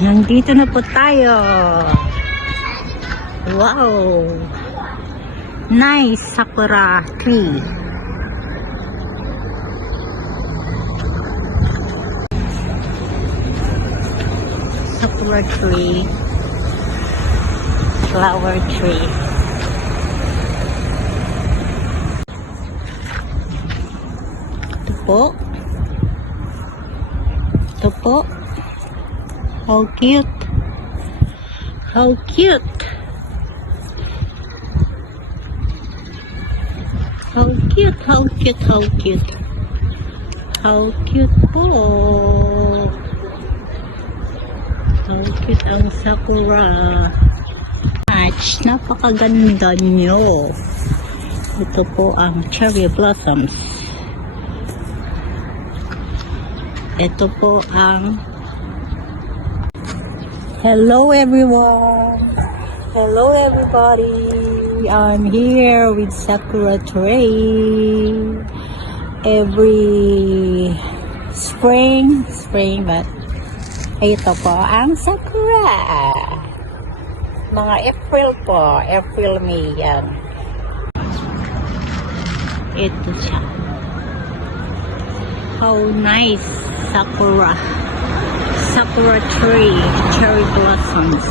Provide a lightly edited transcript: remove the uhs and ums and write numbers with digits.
Nandito na po tayo. Wow! Nice sakura tree. Sakura tree. Flower tree. Ito po. Ito po. How cute. How cute. How cute, how cute, how cute. How cute po. How cute ang sakura. Napakaganda nyo. Ito po ang cherry blossoms. Ito po ang hello everyone. Hello everybody. I'm here with sakura tree. Every spring but ito po ang sakura. Mga April po, April, May yan. Ito siya. How nice sakura. Sakura tree, cherry blossoms.